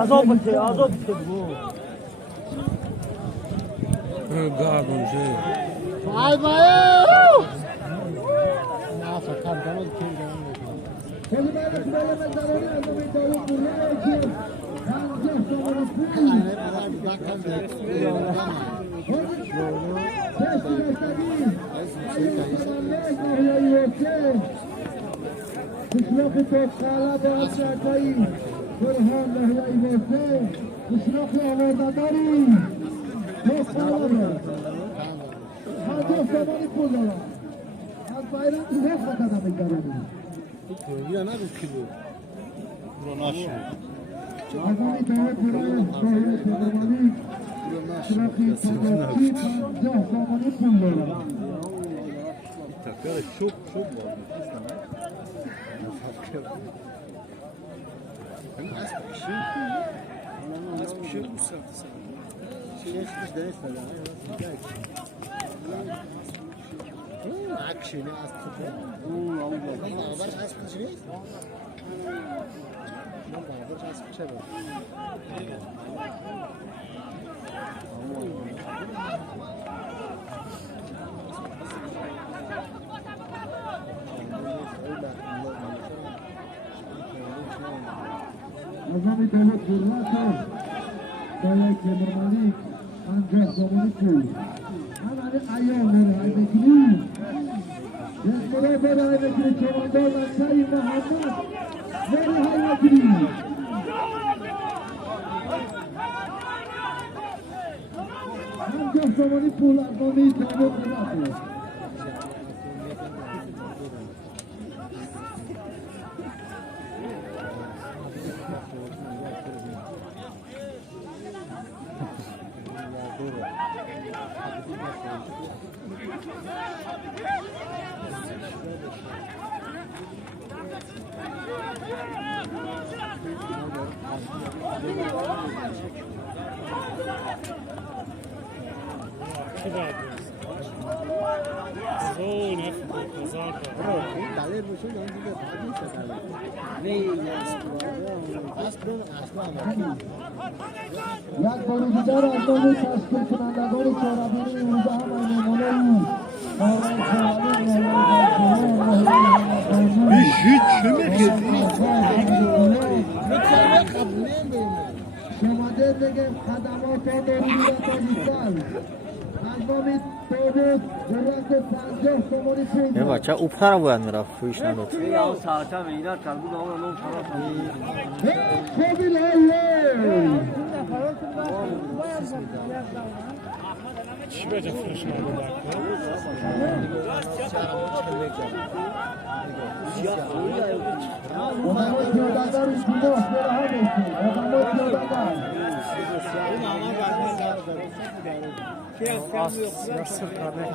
Azov bitti, azov bitti bu. Gabon şey. Vay vay. Nasıl kankamız kim Ya ne bu kilo? Buranın aşağı. Çok var. Az bir şey bu saatte. Şey ders falan. Akşeni astı. Allah. Baş astı şey. Baş astı şey. Azami devlet hürmetler, Sayın Kemermalik, ancak zamanı Anani ayağları haybekini, Yezmere haybekini, Çobandarla Sayın Muhammed, Veri haybekini. Ancak zamanı pul, Azami devlet hürmetler. یک بروزدار آزمانی تشکیل کنندگان چهاربینی 19 مهمانان شماده دیگه خدمات دارید پاکستان Ne var ya upara bu yanlara bu iş ne oldu? Ya saate meydan çaldı da onun para. Şibece fırışına bir dakika. Yasır kadeh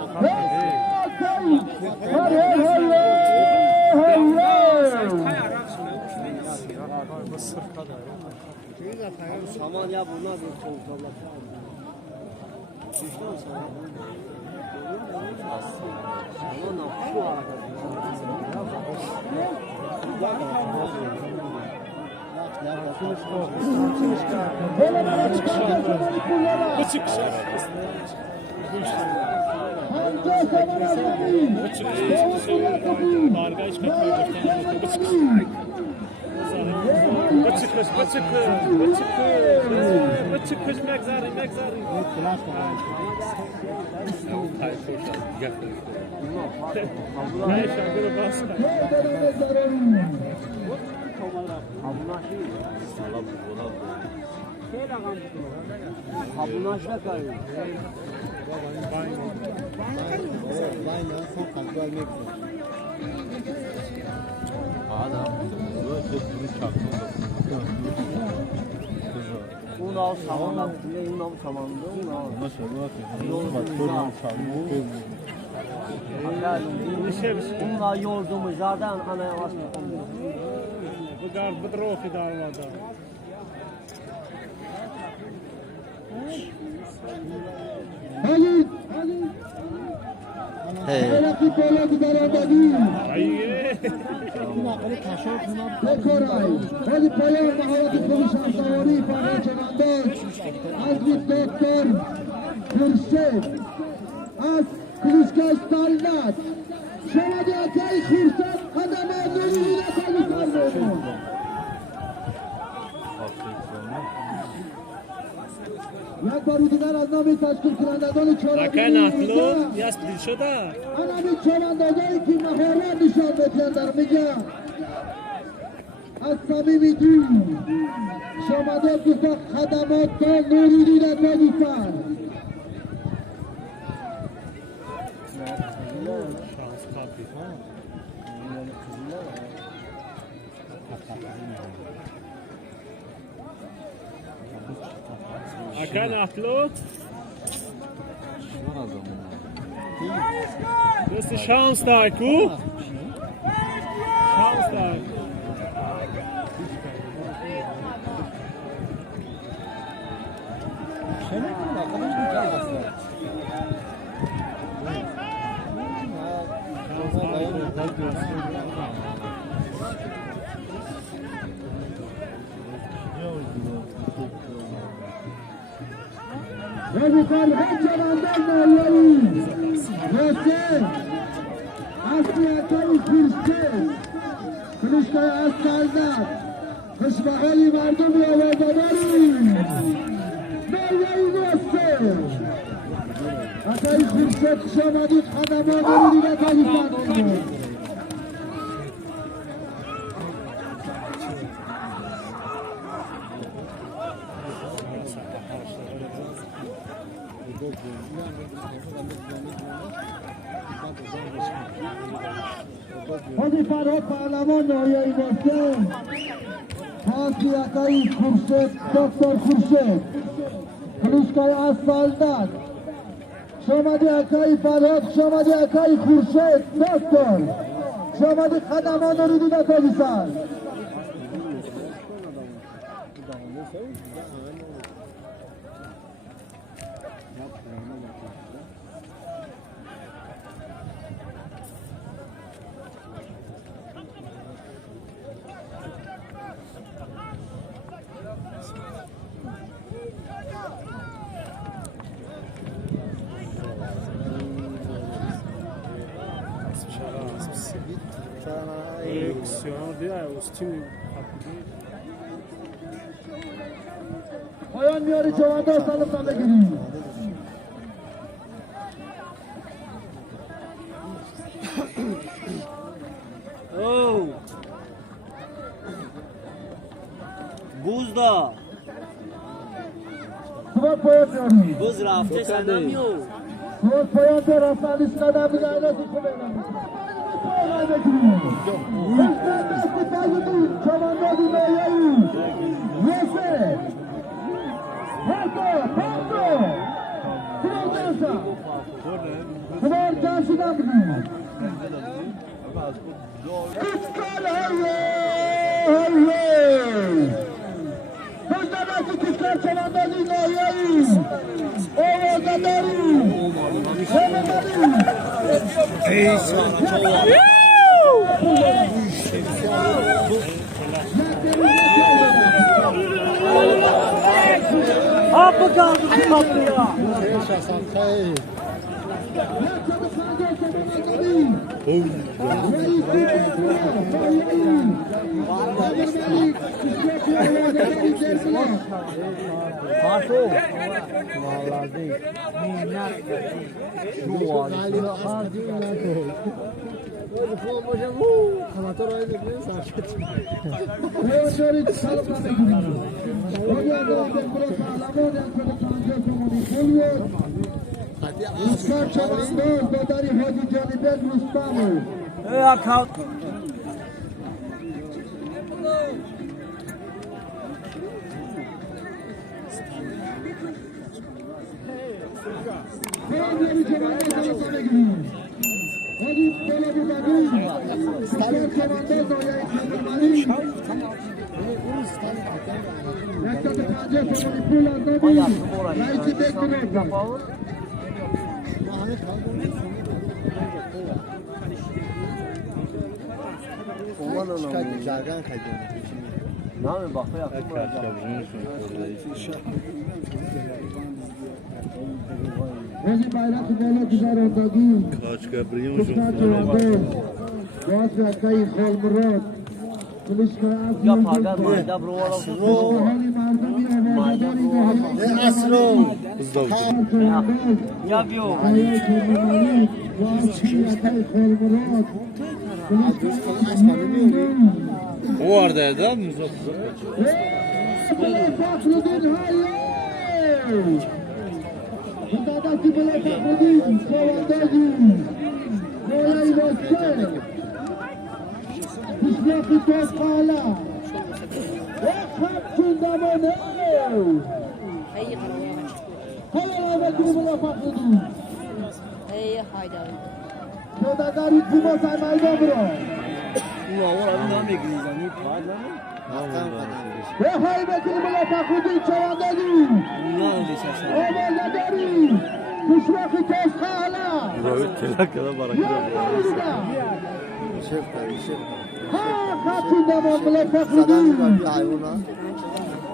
Saman ya bunlar bir soğuklarla. Düşman sana. Saman şu arada. Bunu al samanla, bunu al samanla, bunu al. Nasıl olur? Bununla yolduğumuz zaten anaya bastık. Bu dar bedrofi darladı. Halit! Hey. Belki böyle giderendeki. Ayy. Bekoray. Hadi payar maharati konuşan savori ifade çekandaş. Az bir doktor. Kürşet. Az kılıçkaş talnat. Şemadi Atay Kürşet. Adama nuruyla tanışlar. یک بار دیگر از نام تشکیل کنندگان چهارمی Taka nahtlo jasp شده. آنمی چهارندگانی که مهارت نشان بدهند در میگم از صمیم دل شما دوست خدمات تا نوری دیدن نگیسن Şans tabii. Aka nahtlo. Dost şans da ku. Şans da. Radikal her çabandan nalları Röse Asiyatayı Kürşet Kılıçkaya Aslanlar Kışbahali Mardum Yavadaları Meryem Röse Atayı Kürşet Şamadik Adama Nuri'ne kalifandı Hadi Faruk Parlaman Noya'yı görsün. Hasi Akayı Kürşet, Doktor Kürşet. Kılıçkay Asfaldat. Şamadi Akayı Faruk, Şamadi Akayı Kürşet, Doktor. Şamadi Kadaman Nuri'ne kalifandı. Koyan miyarı çavanda salıptan da gireyim. Oh. Buzda. Sıvat koyamıyorum. Buz rafte sanamıyor. Sıvat koyamıyor. Hastanesi kadar bir ailesi koyamıyorum. Çavanda dinleyelim. Neyse. Hatta, Pablo. Sıvat dansa. Sıvat dansıdan bugün. Kıskal hayır. Buzdaki kızlar çavanda dinleyelim. Oğuzları. Hemenleri. Ey sana çoğu. Hapı kaldı bu tatlıya. Asker çabandoz Bedari Hacı Canibek Rüstamı. Ya kalk. Beğenleri çabandoz arasına giriyor. Hadi böyle bir bakın. Asker çabandoz Noya'yı kaldırmalıyım. Rektatı Kancı Somali Pırlan'da bir. Raisi bekliyor. Aman Çıkar Allah'ım. jargan kaydı. Ne yapayım bak ya. Rozi bayrak بالا گذاراندگی کشتار چوانداز باز رکای خالمراد کلشکای Ya افیون paga جلد böyle da buralar حالی مردمی آوازداری محلی Asro. چوانداز Ya biyo. آیای کرمانی و افشی رکای خالمراد O oradaydı abi. فخرالدین هایی خدادتی بلا فخرالدین چواندازی گولای واسه پیشناخی توز قالا و خمچون دمانه هیا آمدی بلا فخرالدین خداداری تیما سرمایده برو Ulan oranı ne bekleyeceğim? Ne var lan? ve haybetini bula Fahruddin Çavandazı Ne alacağız? Ovazadari Kuşrakı Tezkala Şef tabii şef. Ha kaçında mı bula Zaten Fahruddin bir hayvana.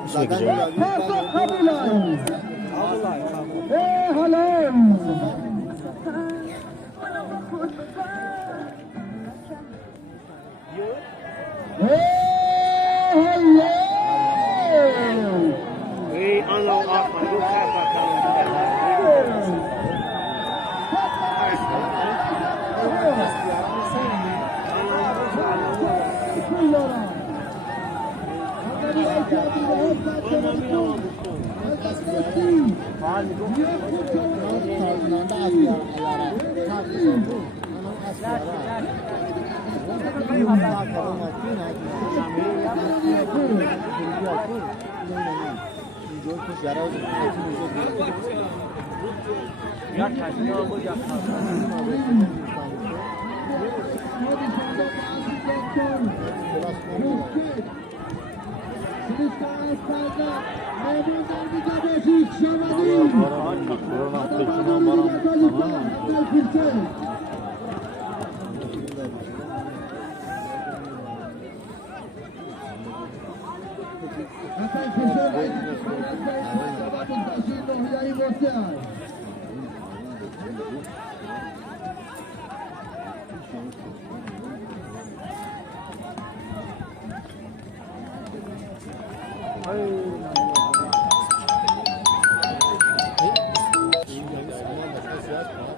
Zaten bir Fazla kabulay halay Ey ana akma bu kafa kalın. Ya kendine al ya.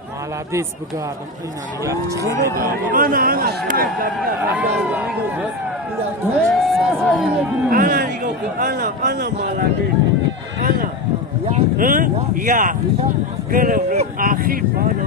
Молодец, богатым. Ana digo que ana malade. Ana. Ya. Kere akhir bana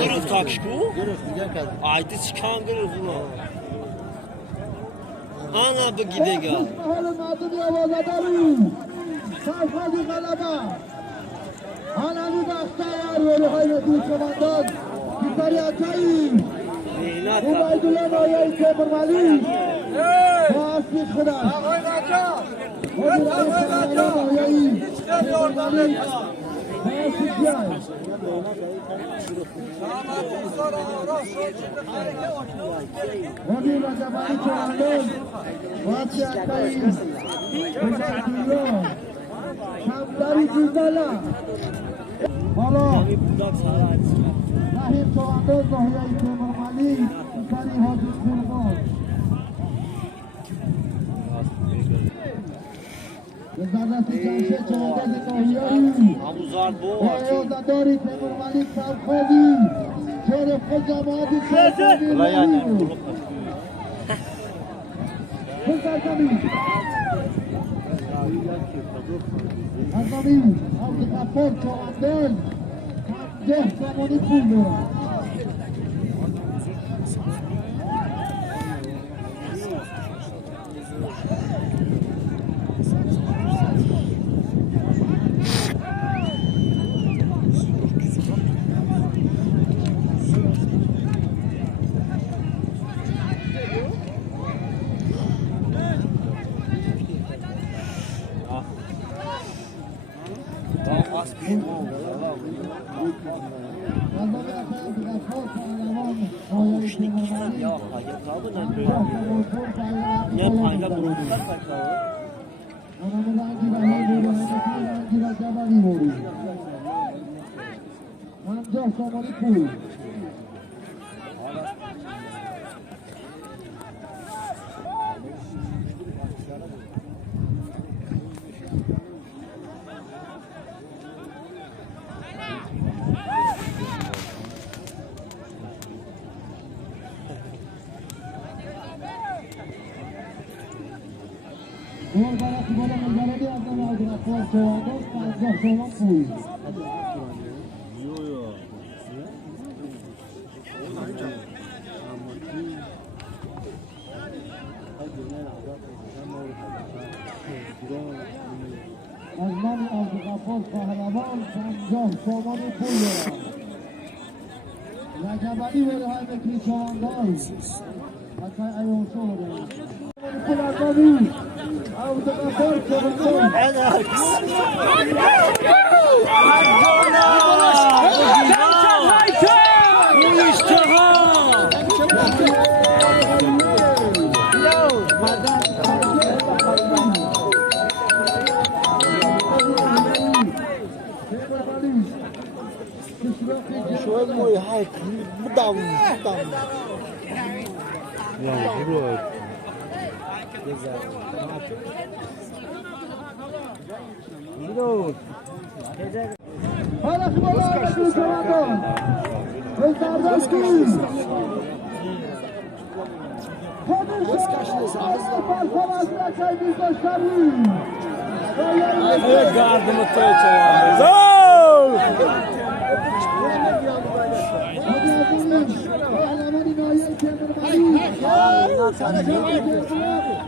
گرفت تاکشکو؟ آیتی چکان گرفت اونو آنا بگی دیگه حال مردمی آوازداری سرخوادی غلبه آنمی بختیار و روحای نتیج کماندان کتاری اچایی عبیدالله نایه تیمرملی با اصلی خدا مدیر علی نایه تیمرملی با اصلی جای مدیر رجبانی کماندان با اصلی اچایی بزرگیران شمداری جزدالا حالا رحیم کماندان ناحیه تیمرملی کتاری حاجی قربان وزارت جمشید جمهوریت ناحیه‌ای هموزاد بو ایاده‌داری تیمرملی سرخوادی شرف جماعتی سرخوادی بزرگمی عظمی عبدالغفار کماندان 50 زمانی پول دارد نه پایلا برو دور برای خبر مجرد اعظم عبدالغفار کماندان 50 تومان پول از من عبدالغفار پهلوان 50 تومان پول دارم رجبانی ولی های مکری کماندان حتی ایون شو دارم پول عظمی عبدالغفار کماندان شوية مويه هاي بدم يا برو حالا شما مکری کماندان بزرگمی Gardımı teyçe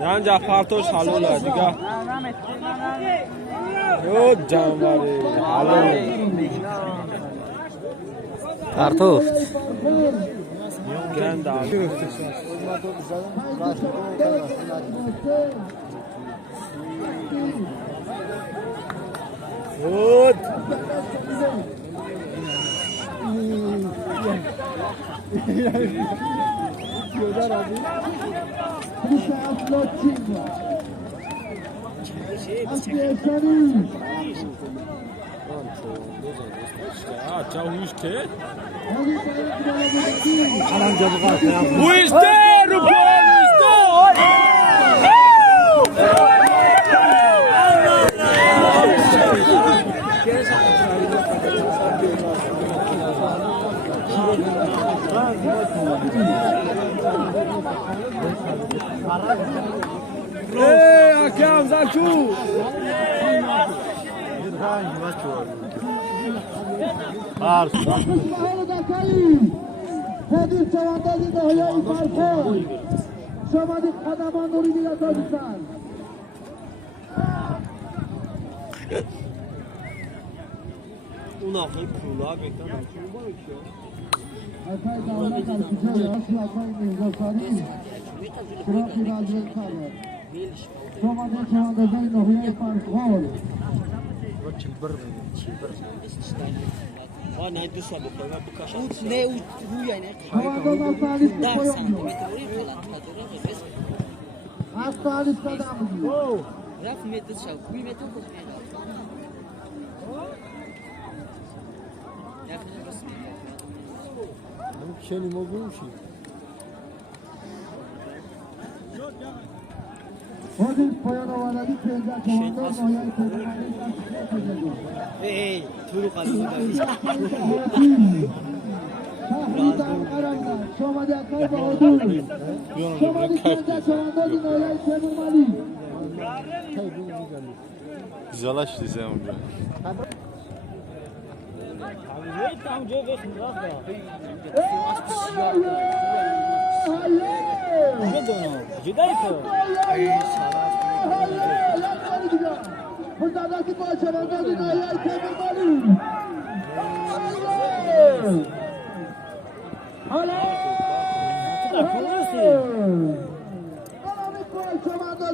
Ancak partoş halıyorlar diga. Yok canları. Kartof. Gende abi. Good. Çavuşte. Bu işte Ey akam Zalçu. Mahmud Akali Kadir Çavandaz'ın Nohya'yı farkı Şamadik Kadaman Nuri Bilat Özcan Una koyup kulağa bekler. Akay Dağı'na karşı Yaslı Akay Mirgasani Şurak İrazlık Karı Şamadik Çavandaz'ın Nohya'yı farkı Ha ne diyorsun abi? Bu kaşar. Ne bu yani? Çavandaz Salih koyuyor Oraya Salih Kadamı diyor Raf metre çal. Bu metre bu. Hodis Poyanova'da bir tezgah Çavandaz Nohya'yı farkı Hey, turu kalıyor. Şahrizan Aram'da Şomadi Akay Bahadur Şomadi Kanda Çavandaz'ın Nohya'yı Temurmali Güzel açtı sen bunu. Fırsatdaki bu Çavandaz'ın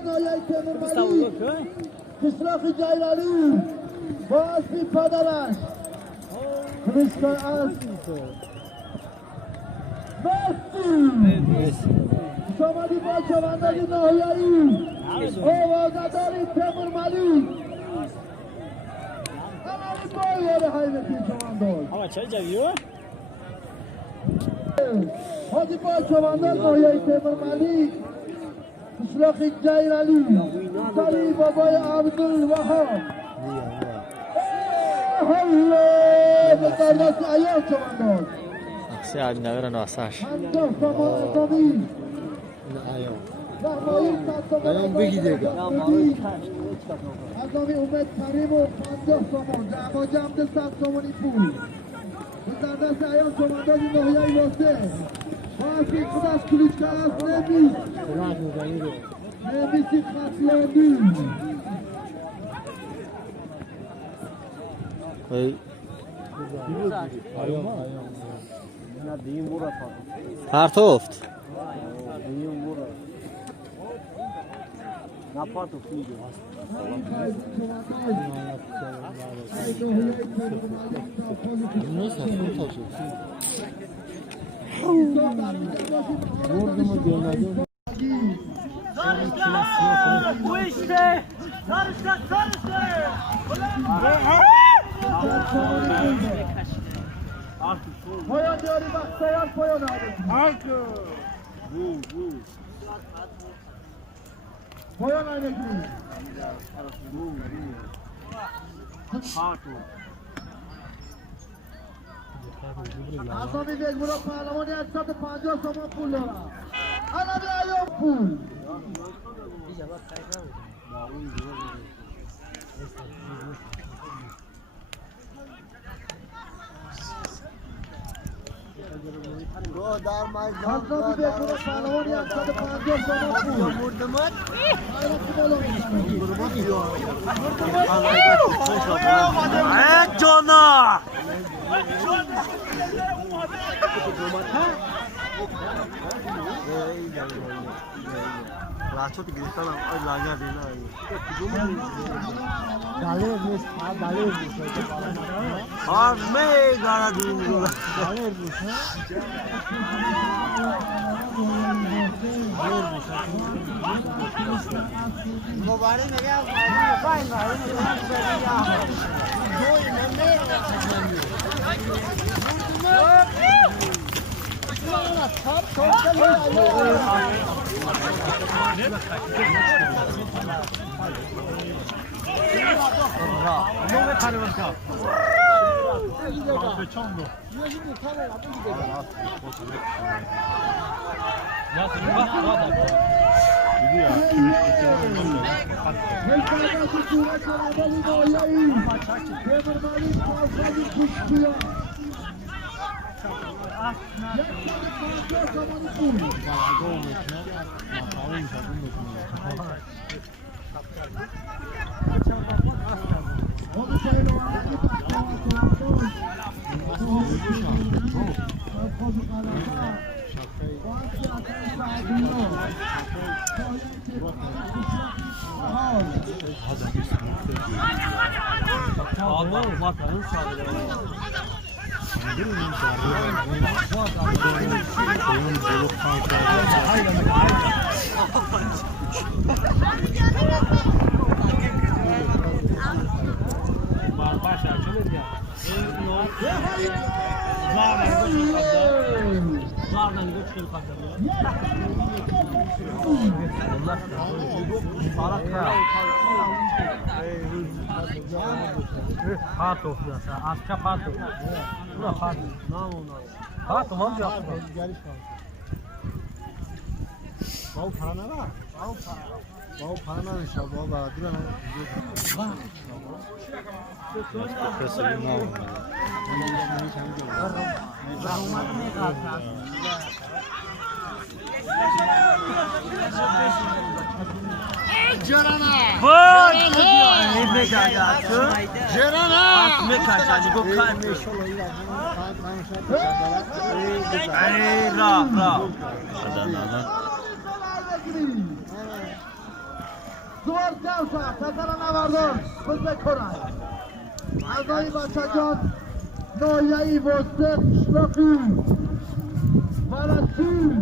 Nohya'yı Temurmali Kısrak-ı Caylani Boğaz bir padalaş Kılıçkay Az Messi Şamadi Başçavandaki Nohya'yı Ovazadari Temurmali Anami Boyları Haybeti Çavandoz Ama çay çekiyor. Hadi Başçavandan Nohya'yı Temurmali Kısrak-ı Caylani Tari Babay Abdülvahab Allah! Bekarlısı ayak Çavandoz Aksi abi ne veren asaş. Ancak zaman adamı Rahmayı tatlıdan bir gidelim Adamı Umet Karimov 50 somon Dama camda 100 somoni pul Bizlerden ayak Çavandaz'ın Nohya'yı vase Vasi Kudaş Kılıçka Az Nemis Nemis'i katlandı Koy. Ya diyeyim vura falan. Partoft. Diyeyim vura. Ne yapar tu filho? Nossa, não tá Bu işte! Sarışta sarışta! Poyon diyor bak sayar Poyon abi. Poyon aynı gibi. Azami bek bura pahlavan ya 150 somon pul dora. Ana bir ayol pul. Azami bek bura pahlavan ya 150 somon pul. Murdamat. Ayol pul Ayak cana! Raçot Gristan laga dena. Har me gara dun. Mobile में क्या fine Pato, acho que é pato. Não é pato. Não. Pato, vamos já. Bau parana var. Bau parana inşallah vardır ama. زور جوشا سفر نوردان خود بکنن اعضای بچه جان نایهی وسط شلقی ولسی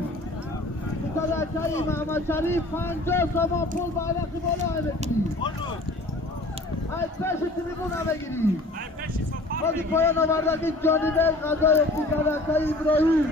صدقه محمد شریف 50 سامان پول بالقی بالا بگیری از پیش تریبون بگیری خودی پایان آوردگی جانبه غذای صدقه ابراهیم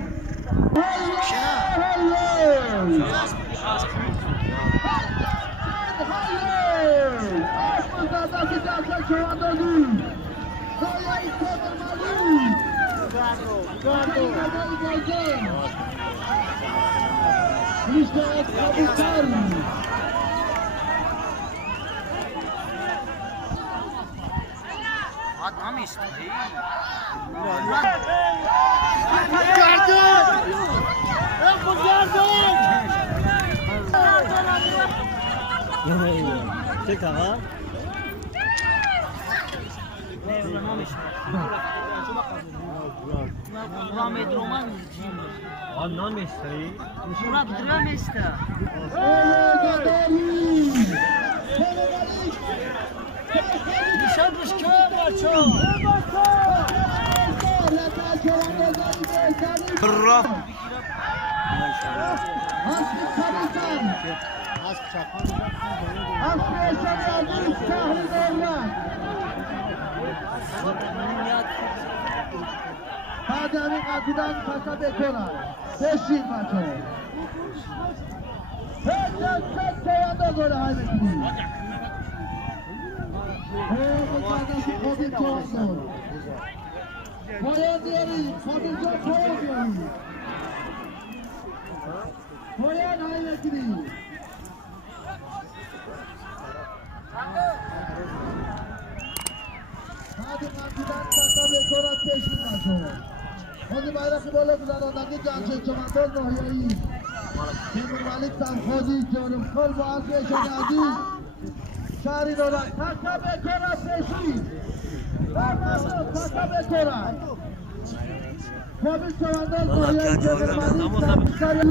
Çek ama. Muhammed Roman Anlam isteği. Murat Dram işte. Nişanmış köy var çok. Kırra. Hadani katıdan kasa bekona. Beşin maço. Hemen çok koyanda gol haybetini. Bu kadası Kobi Çoğan'dır. Koyan diyelim, Kobi Çoğan diyelim. Koyan haybetini. Hadi katıdan kasa bekona beşin maço. خودی bayrakı بالا گذراندگی جمشید چمندان ناحیه‌ای تیمور مالک سمخازی جانم خال با عرض ایشان عزیز شهری دارد تکا بکرد پیشی تکا بکرد خودی چمندان ناحیه‌ای تیمور مالک سمخازی